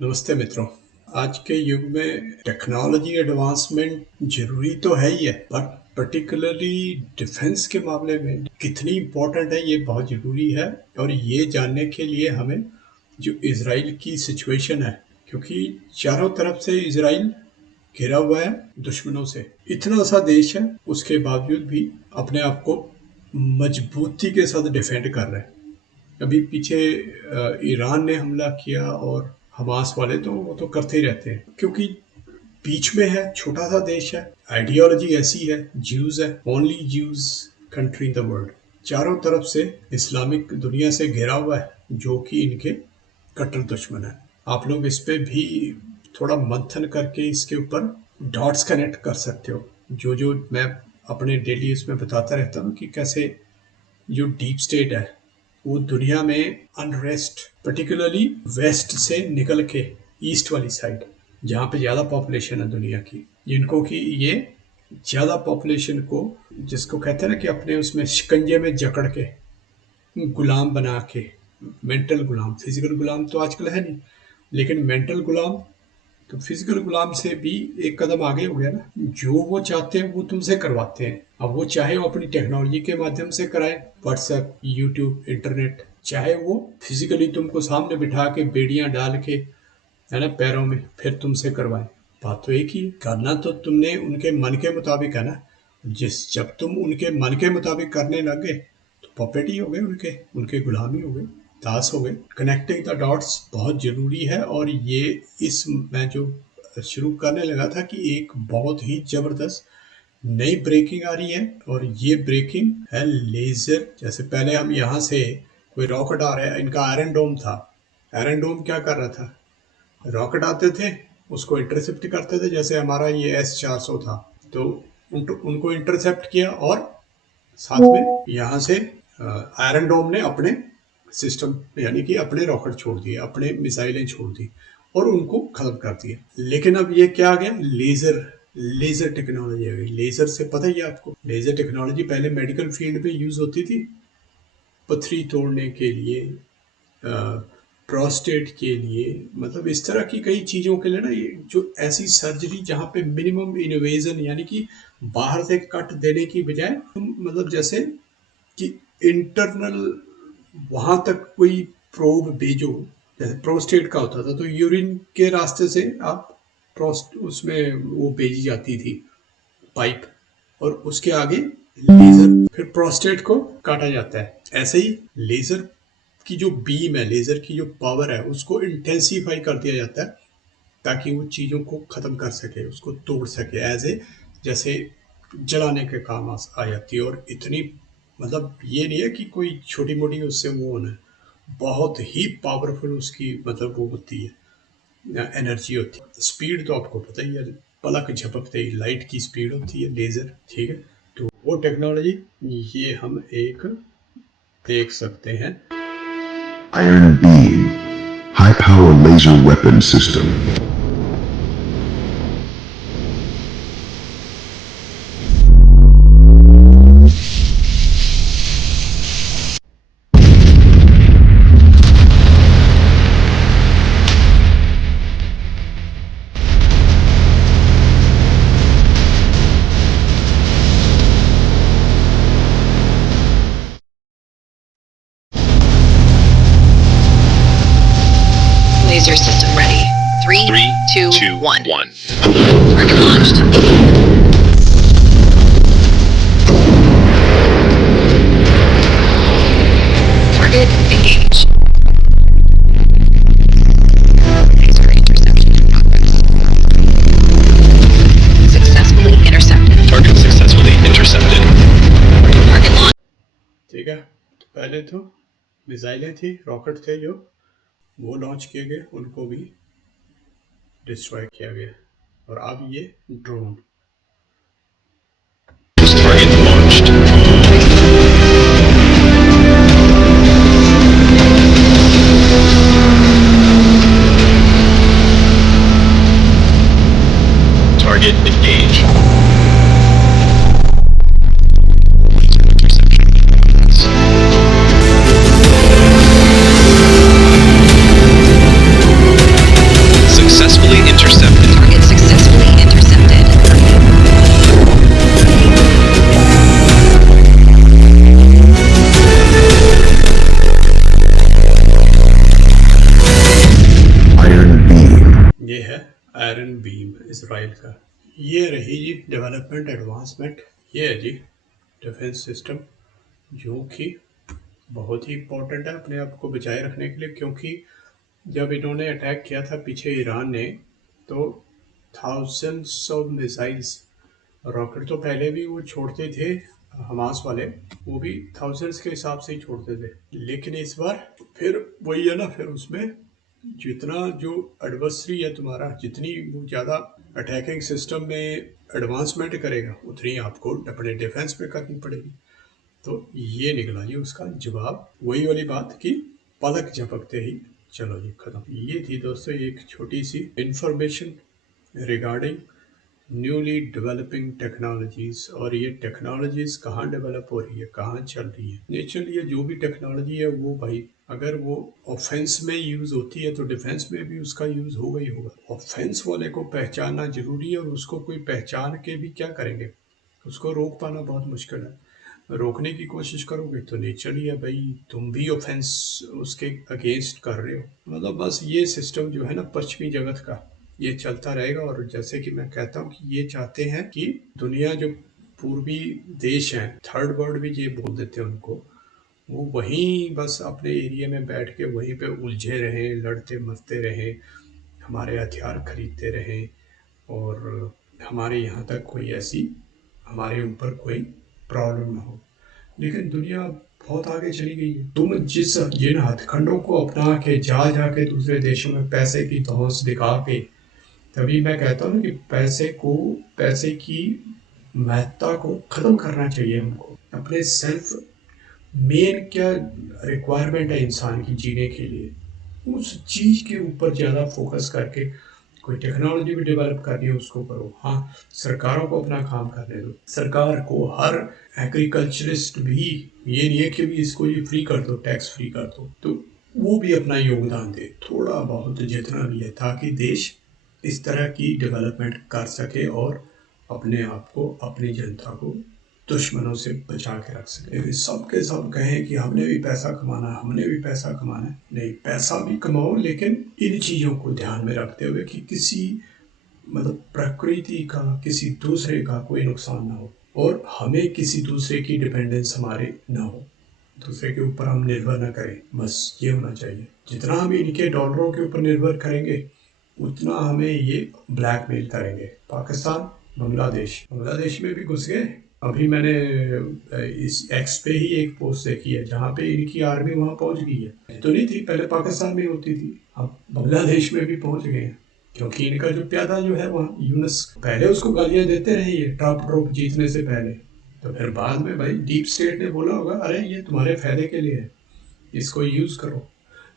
नमस्ते मित्रों। आज के युग में टेक्नोलॉजी एडवांसमेंट जरूरी तो है ही है, बट पर्टिकुलरली डिफेंस के मामले में कितनी इम्पोर्टेंट है ये बहुत ज़रूरी है। और ये जानने के लिए हमें जो इजराइल की सिचुएशन है, क्योंकि चारों तरफ से इजराइल घिरा हुआ है दुश्मनों से। इतना सा देश है, उसके बावजूद भी अपने आप को मजबूती के साथ डिफेंड कर रहे हैं। अभी पीछे ईरान ने हमला किया और हमास वाले तो वो तो करते ही रहते हैं, क्योंकि बीच में है, छोटा सा देश है, आइडियोलॉजी ऐसी है, ज्यूज है, only Jews country in the world. चारों तरफ से इस्लामिक दुनिया से घिरा हुआ है, जो कि इनके कट्टर दुश्मन है। आप लोग इस पे भी थोड़ा मंथन करके इसके ऊपर डॉट्स कनेक्ट कर सकते हो। जो मैं अपने डेली इसमें बताता रहता हूँ कि कैसे जो डीप स्टेट है वो दुनिया में अनरेस्ट, पर्टिकुलरली वेस्ट से निकल के ईस्ट वाली साइड, जहाँ पे ज़्यादा पॉपुलेशन है दुनिया की, जिनको कि ये ज़्यादा पॉपुलेशन को, जिसको कहते हैं ना कि अपने उसमें शिकंजे में जकड़ के गुलाम बना के, मेंटल गुलाम, फिजिकल गुलाम तो आजकल है नहीं, लेकिन मेंटल गुलाम तो फिजिकल गुलाम से भी एक कदम आगे हो गया ना। जो वो चाहते हैं वो तुमसे करवाते हैं। अब वो चाहे वो अपनी टेक्नोलॉजी के माध्यम से कराए, व्हाट्सएप, यूट्यूब, इंटरनेट, चाहे वो फिजिकली तुमको सामने बिठा के बेड़ियां डाल के, है ना, पैरों में, फिर तुमसे करवाए। बात तो एक ही है, करना तो तुमने उनके मन के मुताबिक है ना। जब तुम उनके मन के मुताबिक करने लग गए तो पपेट ही हो गए, उनके गुलाम ही हो गए, दास हो गए। कनेक्टिंग द डॉट्स बहुत ज़रूरी है। और ये इस मैं जो शुरू करने लगा था कि एक बहुत ही ज़बरदस्त नई ब्रेकिंग आ रही है, और ये ब्रेकिंग है लेज़र। जैसे पहले हम यहाँ से कोई रॉकेट आ रहा है, इनका आयरन डोम था। आयरन डोम क्या कर रहा था, रॉकेट आते थे उसको इंटरसेप्ट करते थे, जैसे हमारा ये S-400 था, तो उनको इंटरसेप्ट किया और साथ में यहाँ से आयरन डोम ने अपने सिस्टम, यानी कि अपने रॉकेट छोड़ दिए, अपने मिसाइलें छोड़ दी और उनको खत्म कर दिया। लेकिन अब ये क्या आ गया, लेजर टेक्नोलॉजी आ गई। लेजर से पता ही है आपको, लेजर टेक्नोलॉजी पहले मेडिकल फील्ड में यूज होती थी, पथरी तोड़ने के लिए, प्रोस्टेट के लिए, मतलब इस तरह की कई चीज़ों के लिए ना, ये जो ऐसी सर्जरी जहाँ पे मिनिमम इन्वेजन, यानी कि बाहर से कट देने की बजाय मतलब जैसे कि इंटरनल वहां तक कोई प्रोब भेजो। जैसे प्रोस्टेट का होता था तो यूरिन के रास्ते से आप उसमें वो भेजी जाती थी पाइप, और उसके आगे लेजर, फिर प्रोस्टेट को काटा जाता है। ऐसे ही लेजर की जो बीम है, लेजर की जो पावर है, उसको इंटेंसिफाई कर दिया जाता है ताकि वो चीज़ों को ख़त्म कर सके, उसको तोड़ सके, जैसे जलाने के काम आ जाती है। और इतनी, मतलब ये नहीं है कि कोई छोटी मोटी उससे वो होना है, बहुत ही पावरफुल उसकी मतलब वो होती है, एनर्जी होती है। स्पीड तो आपको पता ही है, पलक झपकते ही लाइट की स्पीड होती है लेज़र, ठीक है। तो वो टेक्नोलॉजी ये हम एक देख सकते हैं। Iron Beam, high power laser weapon system. Laser system ready. 3, 2, 1. Target launched. Target engaged. Laser interception in progress. Successfully intercepted. Target successfully intercepted. Target launched. ठीक है, तो पहले तो मिसाइलें थी, रॉकेट थे जो वो लॉन्च किए गए, उनको भी डिस्ट्रॉय किया गया। और अब ये drone, Target launched. Target engaged. Laser interception in progress. Iron beam Israel का। ये रही जी डेवलपमेंट एडवांसमेंट। ये है जी डिफेंस सिस्टम, जो कि बहुत ही इम्पोर्टेंट है अपने आप को बचाए रखने के लिए, क्योंकि जब इन्होंने अटैक किया था पीछे ईरान ने, तो थाउजेंड्स ऑफ मिसाइल्स, रॉकेट तो पहले भी वो छोड़ते थे हमास वाले, वो भी थाउजेंड्स के हिसाब से ही छोड़ते थे, लेकिन इस बार फिर वही है ना, फिर उसमें जितना जो एडवर्सरी है तुम्हारा, जितनी वो ज़्यादा अटैकिंग सिस्टम में एडवांसमेंट करेगा, उतनी आपको अपने डिफेंस पे करनी पड़ेगी। तो ये निकला जी उसका जवाब, वही वाली बात कि पलक झपकते ही चलो जी खत्म। ये थी दोस्तों एक छोटी सी information regarding newly developing technologies. और ये टेक्नोलॉजीज कहाँ डेवलप हो रही है, कहाँ चल रही है। नेचुरली ये जो भी टेक्नोलॉजी है वो भाई अगर वो ऑफेंस में यूज होती है तो डिफेंस में भी उसका यूज होगा ही होगा। ऑफेंस वाले को पहचानना जरूरी है, और उसको कोई पहचान के भी क्या करेंगे, उसको रोक पाना बहुत मुश्किल है। रोकने की कोशिश करोगे तो नेचुरली है भाई, तुम भी ऑफेंस उसके अगेंस्ट कर रहे हो। मतलब बस ये सिस्टम जो है ना पश्चिमी जगत का, ये चलता रहेगा। और जैसे कि मैं कहता हूँ कि ये चाहते हैं कि दुनिया जो पूर्वी देश हैं, थर्ड वर्ल्ड भी ये बोल देते हैं उनको, वो वहीं बस अपने एरिया में बैठ के वहीं पे उलझे रहें, लड़ते मरते रहें, हमारे हथियार खरीदते रहें, और हमारे यहाँ तक कोई ऐसी हमारे ऊपर कोई प्रॉब्लम ना हो। लेकिन दुनिया बहुत आगे चली गई है। तुम जिन हथकंडों को अपना के जाके दूसरे देशों में पैसे की धौंस दिखा के, तभी मैं कहता हूँ कि पैसे की महत्ता को खत्म करना चाहिए हमको। अपने सेल्फ मेन क्या रिक्वायरमेंट है इंसान की जीने के लिए, उस चीज के ऊपर ज्यादा फोकस करके कोई टेक्नोलॉजी भी डेवलप करनी है उसको करो। हाँ, सरकारों को अपना काम करने दो। सरकार को हर एग्रीकल्चरिस्ट भी ये नहीं है कि भी इसको ये फ्री कर दो, टैक्स फ्री कर दो, तो वो भी अपना योगदान दे थोड़ा बहुत जितना भी है, ताकि देश इस तरह की डेवलपमेंट कर सके और अपने आप को, अपनी जनता को दुश्मनों से बचा के रख सके। लेकिन सबके सब कहें कि हमने भी पैसा कमाना है, हमने भी पैसा कमाना है। नहीं, पैसा भी कमाओ, लेकिन इन चीज़ों को ध्यान में रखते हुए कि किसी मतलब प्रकृति का, किसी दूसरे का कोई नुकसान ना हो, और हमें किसी दूसरे की डिपेंडेंस हमारे ना हो, दूसरे के ऊपर हम निर्भर ना करें। बस ये होना चाहिए। जितना हम इनके डॉलरों के ऊपर निर्भर करेंगे, उतना हमें ये ब्लैकमेल करेंगे। पाकिस्तान, बांग्लादेश में भी घुस गए। अभी मैंने इस एक्स पे ही एक पोस्ट देखी है जहाँ पे इनकी आर्मी वहाँ पहुँच गई है। तो नहीं थी, पहले पाकिस्तान में होती थी, अब बांग्लादेश में भी पहुँच गए हैं। क्योंकि इनका जो प्यादा जो है वहाँ यूनुस, पहले उसको गालियाँ देते रहे ये ट्रम्प जीतने से पहले, तो फिर बाद में भाई डीप स्टेट ने बोला होगा अरे ये तुम्हारे फायदे के लिए है, इसको यूज करो।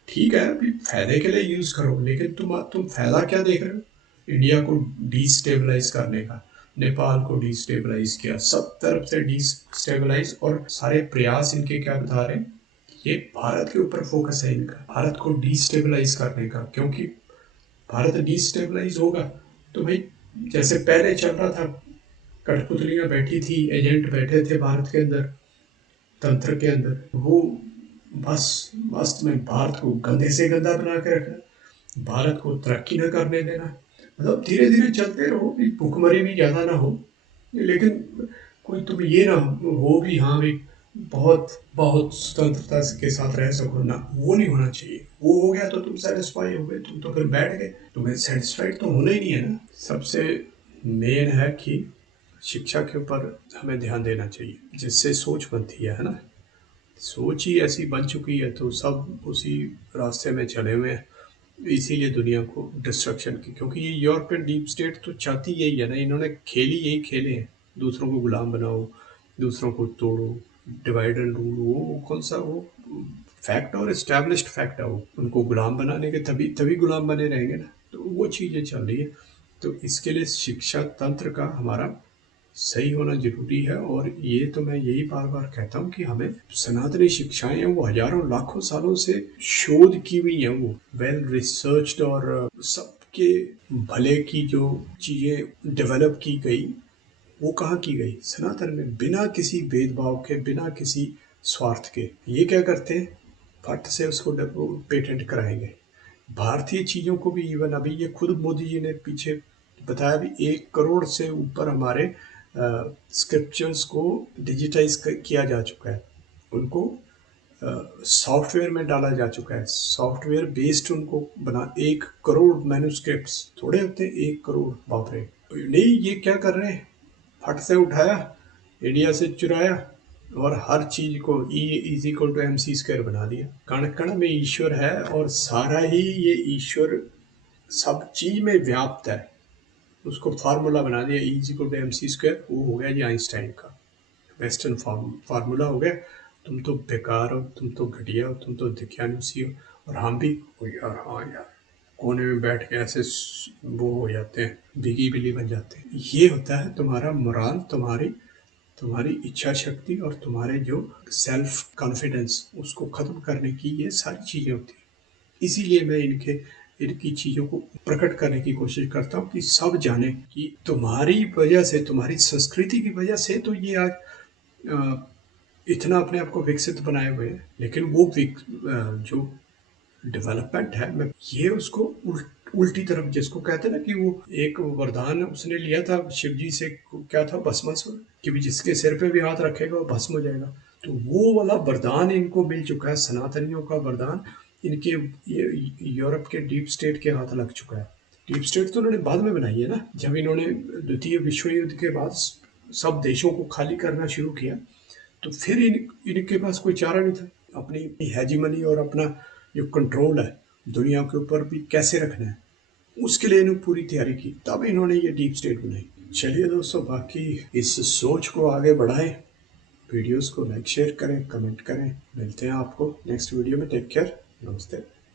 ठीक है, अभी फायदे के लिए यूज करो, लेकिन तुम फायदा क्या देख रहे हो? इंडिया को डिस्टेबलाइज करने का, नेपाल को डिस्टेबलाइज किया, सब तरफ से डिस्टेबलाइज, और सारे प्रयास इनके क्या बता रहे हैं, ये भारत के ऊपर फोकस है इनका, भारत को डिस्टेबलाइज करने का। क्योंकि भारत डिस्टेबलाइज होगा तो भाई जैसे पहले चल रहा था, कठपुतलियां बैठी थी, एजेंट बैठे थे भारत के अंदर, तंत्र के अंदर, वो बस मस्त में भारत को गंदे से गंदा बना के रखना, भारत को तरक्की न करने देना। मतलब धीरे धीरे चलते रहो, भूखमरी भी ज़्यादा ना हो, लेकिन कोई तुम ये ना हो भी हाँ भाई बहुत बहुत स्वतंत्रता के साथ रह सको ना, वो नहीं होना चाहिए। वो हो गया तो तुम सेटिस्फाई हो गए, तुम तो फिर बैठ गए, तुम्हें सेटिस्फाइड तो होना ही नहीं है ना। सबसे मेन है कि शिक्षा के ऊपर हमें ध्यान देना चाहिए, जिससे सोच बनती है ना। सोच ही ऐसी बन चुकी है तो सब उसी रास्ते में चले हुए हैं, इसीलिए दुनिया को डिस्ट्रक्शन की। क्योंकि ये यूरोपियन डीप स्टेट तो चाहती यही है ना, इन्होंने यही खेले हैं, दूसरों को गुलाम बनाओ, दूसरों को तोड़ो, डिवाइड एंड रूल, वो कौन सा वो फैक्ट और एस्टैब्लिश्ड फैक्ट है, वो उनको गुलाम बनाने के तभी गुलाम बने रहेंगे ना। तो वो चीज़ें चल रही है, तो इसके लिए शिक्षा तंत्र का हमारा सही होना जरूरी है। और ये तो मैं यही बार बार कहता हूँ कि हमें सनातनी शिक्षाएं हैं, वो हजारों लाखों सालों से शोध की हुई हैं, वो वेल रिसर्च्ड, और सबके भले की जो चीजें डेवलप की गई, वो कहाँ की गई? सनातन में, बिना किसी भेदभाव के, बिना किसी स्वार्थ के। ये क्या करते हैं, फट से उसको पेटेंट कराएंगे, भारतीय चीज़ों को भी, इवन अभी ये खुद मोदी जी ने पीछे बताया भी 1 करोड़ से ऊपर हमारे स्क्रिप्चर्स को डिजिटाइज किया जा चुका है, उनको सॉफ्टवेयर में डाला जा चुका है, सॉफ्टवेयर बेस्ड उनको बना 1 करोड़ मैन्युस्क्रिप्ट्स थोड़े होते, 1 करोड़, बाप रे। नहीं, ये क्या कर रहे हैं, फट से उठाया, इंडिया से चुराया और हर चीज को E=mc² बना दिया। कण कण में ईश्वर है और सारा ही ये ईश्वर सब चीज में व्याप्त है, उसको फार्मूला बना दिया E=mc²। वो हो गया जी आइंस्टाइन का वेस्टर्न फार्मूला हो गया। तुम तो बेकार हो, तुम तो घटिया हो, तुम तो दकियानुसी हो, और हम भी ओ यार, हाँ यार, कोने में बैठ के ऐसे वो हो जाते हैं, बिगी बिली बन जाते हैं। ये होता है तुम्हारा मोराल, तुम्हारी इच्छा शक्ति और तुम्हारे जो सेल्फ कॉन्फिडेंस, उसको खत्म करने की ये सारी चीजें होती हैं। इसीलिए मैं इनकी चीजों को प्रकट करने की कोशिश करता हूँ कि सब जाने कि तुम्हारी वजह से, तुम्हारी संस्कृति की वजह से तो ये आज इतना अपने आप को विकसित बनाए हुए हैं। लेकिन वो जो डेवलपमेंट है, मैं ये उसको उल्टी तरफ, जिसको कहते हैं ना कि वो एक वरदान उसने लिया था शिव जी से, क्या था, भस्मासुर, कि भी जिसके सिर पे भी हाथ रखेगा वो भस्म हो जाएगा। तो वो वाला वरदान इनको मिल चुका है, सनातनियों का वरदान इनके यूरोप के डीप स्टेट के हाथ लग चुका है। डीप स्टेट तो उन्होंने बाद में बनाई है ना, जब इन्होंने द्वितीय विश्व युद्ध के बाद सब देशों को खाली करना शुरू किया, तो फिर इनके पास कोई चारा नहीं था, अपनी हेजीमनी और अपना जो कंट्रोल है दुनिया के ऊपर भी कैसे रखना है, उसके लिए इन्होंने पूरी तैयारी की, तब इन्होंने ये डीप स्टेट बनाई। चलिए दोस्तों, बाकी इस सोच को आगे बढ़ाएं, वीडियोस को लाइक शेयर करें, कमेंट करें। मिलते हैं आपको नेक्स्ट वीडियो में। टेक केयर, नमस्ते।